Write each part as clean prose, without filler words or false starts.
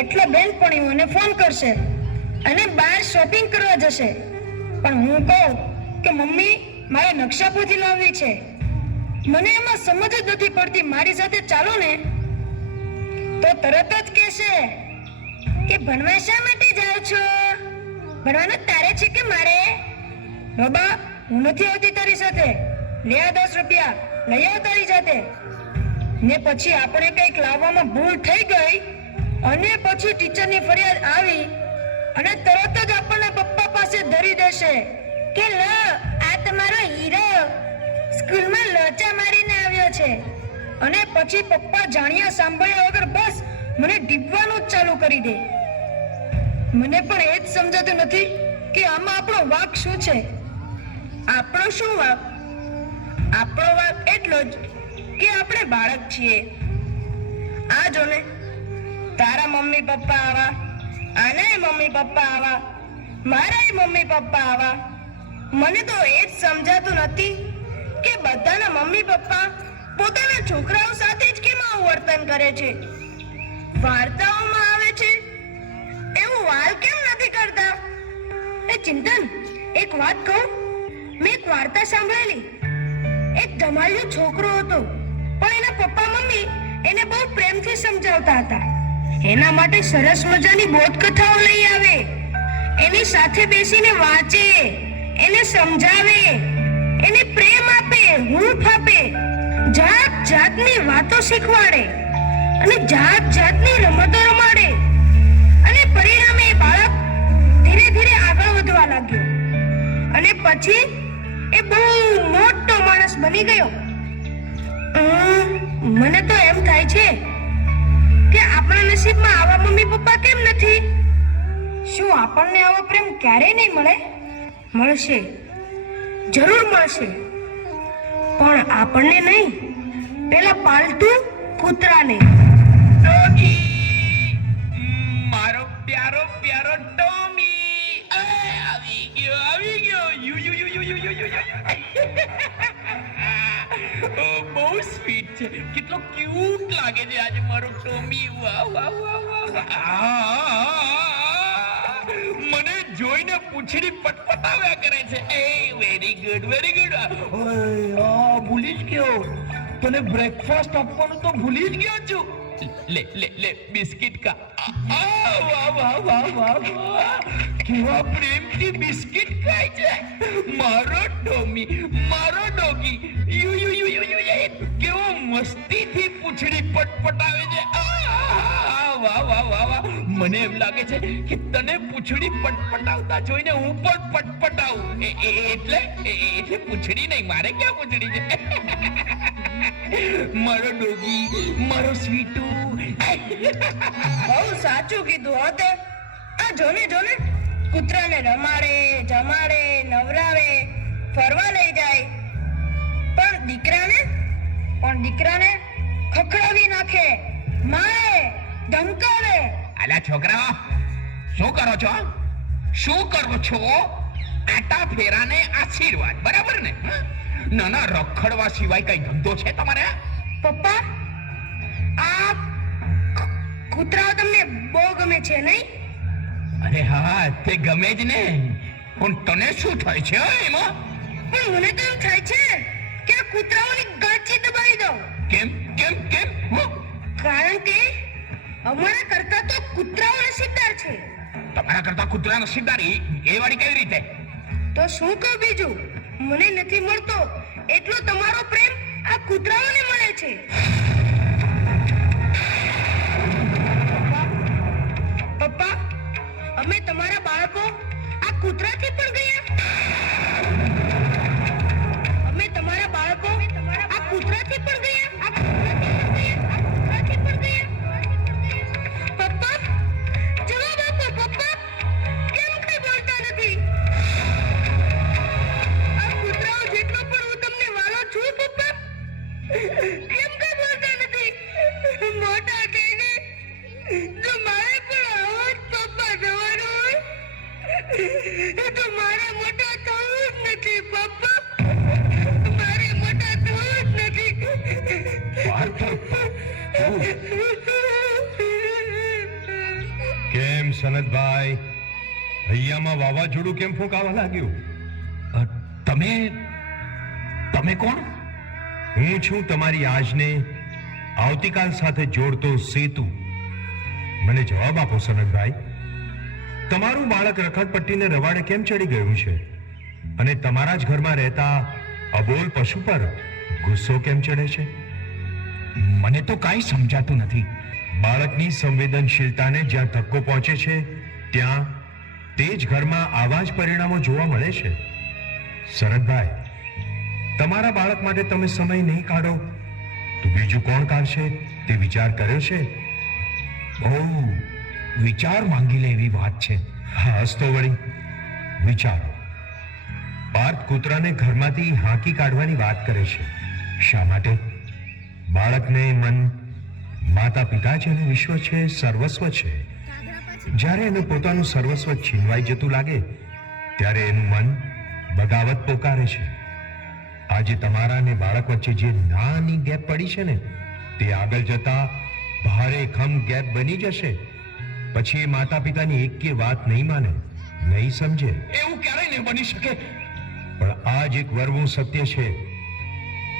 એટલે બેનપણીઓને ફોન કરશે અને બહાર શોપિંગ કરવા જશે. પણ હું કહું કે મમ્મી મારે નકશાપોથી લાવવી છે, મને એમાં સમજ જ નથી પડતી, મારી સાથે ચાલો ને, તો તરત જ કહેશે કે ભણવા શા માટે જાઓ છો? ભણવાનું તારે છે કે મારે? બાબા હું નથી આવતી તારી સાથે, લે આ 10 રૂપિયા લઈ આવ તારી સાથે. ને પછી આપણે કંઈક લાવવામાં ભૂલ થઈ ગઈ અને પછી ટીચરની ફરિયાદ આવી અને તરત જ આપણને પપ્પા પાસે ધરી દેશે કે લો આ તમારો હીરો સ્કૂલમાં લોચા મારીને આવ્યો છે. અને પછી પપ્પા જાણ્યા સાંભળ્યા વગર બસ મને ડીપવાનું જ ચાલુ કરી દે. મને પણ એ જ સમજાતું નથી કે આમાં આપણો વાંક શું છે. આપણો શું વાંક? આપણો વાંક એટલો જ કે આપણે બાળક છીએ. આ જો ને, તારા મમ્મી પપ્પા આવા, આનાય મમ્મી પપ્પા આવા, મારાય મમ્મી પપ્પા આવા. મને તો એ જ સમજાતું નથી કે બધાના મમ્મી પપ્પા પોતાના છોકરાઓ સાથે જ કેમ આવું વર્તન કરે છે. વાર્તાઓમાં આવે છે એવું વાલ કેમ નથી કરતા? એ ચિંતન, એક વાત કહું, મેં એક વાર્તા સાંભળેલી. એક ધમાલિયો છોકરો હતો, પણ એના પપ્પા મમ્મી એને બહુ પ્રેમથી સમજાવતા હતા. એના માટે સરસ મજાની બોધકથાઓ લઈ આવે, એની સાથે બેસીને વાંચે, એને સમજાવે, એને પ્રેમ આપે, હૂંફ આપે, જાત જાતની વાતો શીખવાડે અને જાત જાતની રમતો રમાડે. અને પરિણામે એ બાળક ધીરે ધીરે આગળ વધવા લાગ્યો અને પછી એ બહુ મોટો માણસ બની ગયો. મને તો એમ થાય છે કે આપણા નસીબમાં આવા મમ્મી પપ્પા કેમ નથી? શું આપણને આવો પ્રેમ ક્યારેય નહીં મળે? મળશે, જરૂર મળશે, પણ આપણને નહીં, પેલા પાલતુ કૂતરાને. મારો પ્યારો પ્યારો ટોમી આવી ગયો you you you you you you you you. બહુ સ્વીટ છે, કેટલો ક્યુટ લાગે છે આજે મારો ટોમી. વાહ વાહ વાહ વાહ. મને જોઈને પૂંછડી પટપટાવ્યા કરે છે. એ વેરી ગુડ વેરી ગુડ. ભૂલી જ ગયો, તને બ્રેકફાસ્ટ આપવાનું તો ભૂલી જ ગયો છું. લે લે લે બિસ્કિટ કા. વાહ વાહ વાહ વાહ વાહ, કેવા પ્રેમથી બિસ્કિટ ખાય છે મારો ટોમી, મારો doggy. You you you you you, કેવો મસ્તીથી પૂંછડી પટપટાવે છે. વાહ વાહ વાહ વાહ. મને એમ લાગે છે કે તને પૂંછડી પટપટાવતા જોઈને હું પણ પટપટાવું. એટલે પૂંછડી નહીં, મારે ક્યાં પૂંછડી છે. મારો ડોગી, મારો સ્વીટુ. બહુ સાચું કીધું હો તે. આ જોને જોને, કૂતરાને રમાડે, જમાડે, નવરાવે, ફરવા લઈ જાય, પણ દીકરાને ખખડાવી નાખે, મારે, ધમકાવે. અલા છોકરાઓ, શું કરો છો? શું કરો છો? આટા ફેરાને આશીર્વાદ, બરાબર ને? નાના રખડવા સિવાય કઈ ધંધો છે તમારે? પપ્પા, આ કૂતરાઓ તમને બહુ ગમે છે નહીં? અરે હા, તે ગમે જ ને, પણ તને શું થાય છે એમાં? પણ મને તો એમ થાય છે કે આ કૂતરાઓની ગાંઠી દબાવી દઉં. કેમ કેમ કેમ? કારણ કે અમારા કરતા તો કૂતરાઓ નસીબદાર છે. તમારા કરતા કૂતરા નસીબદાર? એ વાળી કેવી રીતે? તો શું કહું બીજું? મને નથી મળતો એટલો તમારો પ્રેમ આ કૂતરાઓને મળે છે. પપ્પા, અમે તમારા બાળકો આ કૂતરાથી પણ ગયા. અમે તમારા બાળકો આ કૂતરાથી પણ ગયા. પપ્પા, જવાબ આપો પપ્પા, કેમ કઈ બોલતા નથી? આ કૂતરાઓ જેટલો પણ હું તમને વાલો છું પપ્પા, કેમ કઈ બોલતા નથી? મોટા થઈને જો મારે પણ આવો જ પપ્પા થવાનું હોય તો મારે મોટા થવું જ નથી પપ્પા, મારે મોટા થવું જ નથી. કેમ સનતભાઈ, હૈયામાં વાવાઝોડું કેમ ફૂંકાવા લાગ્યું? તમે કોણ? હું છું તમારી આજને આવતીકાલ સાથે જોડતો સેતુ. મને જવાબ આપો સનતભાઈ, તમારું બાળક રખડપટ્ટીને રવાડે કેમ ચડી ગયું છે અને તમારા જ ઘરમાં રહેતા અબોલ પશુ પર ગુસ્સો કેમ ચડે છે? મને તો કાંઈ સમજાતું નથી. બાળકની સંવેદનશીલતાને જ્યાં ધક્કો પહોંચે છે ત્યાં તે જ ઘરમાં આવા જ પરિણામો જોવા મળે છે. શરદભાઈ, તમારા બાળક માટે તમે સમય નહીં કાઢો તો બીજું કોણ કાઢશે તે વિચાર કર્યો છે? બહુ વિચાર માંગી લે એવી વાત છે. હા તો વળી વિચારો. પાર્થ કૂતરાને ઘરમાંથી હાંકી કાઢવાની વાત કરે છે. શા માટે? બાળકને મન માતા પિતા છે એનું વિશ્વ છે, સર્વસ્વ છે. જ્યારે એને પોતાનું સર્વસ્વ છીનવાઈ જતું લાગે ત્યારે એનું મન બગાવત પોકારે છે. આજે તમારા અને બાળક વચ્ચે જે નાની ગેપ પડી છે ને તે આગળ જતા ભારે ખમ ગેપ બની જશે. પછી એ માતા પિતાની એક કે વાત નહીં માને, નહીં સમજે. એવું ક્યારેય નહીં બની શકે. પણ આ જ એક વરવું સત્ય છે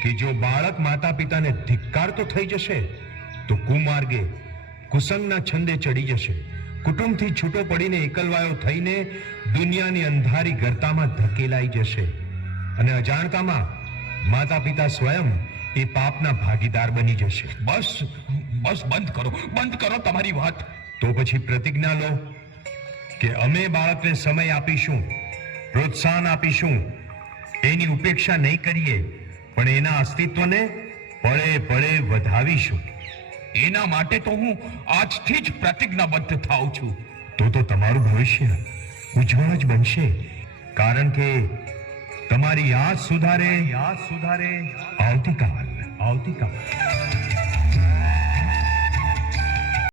કે જો બાળક માતા પિતાને ધિક્કારતો થઈ જશે તો કુમાર્ગે કુસંગના છંદે ચડી જશે. કુટુંબથી છૂટો પડીને એકલવાયો થઈને દુનિયાની અંધારી ગર્તામાં ધકેલાઈ જશે અને અજાણતામાં માતા પિતા સ્વયં એ પાપના ભાગીદાર બની જશે. બસ બંધ કરો તમારી વાત. તો પછી પ્રતિજ્ઞા લો કે અમે બાળકને સમય આપીશું, પ્રોત્સાહન આપીશું, એની ઉપેક્ષા નહીં કરીએ, પણ એના અસ્તિત્વને પળે પળે વધાવીશું. એના માટે તો હું આજથી જ પ્રતિજ્ઞાબદ્ધ થાઉં છું. તો તમારું ભવિષ્ય ઉજ્જવળ જ બનશે, કારણ કે તમારી યાદ સુધારે આવતીકાલ.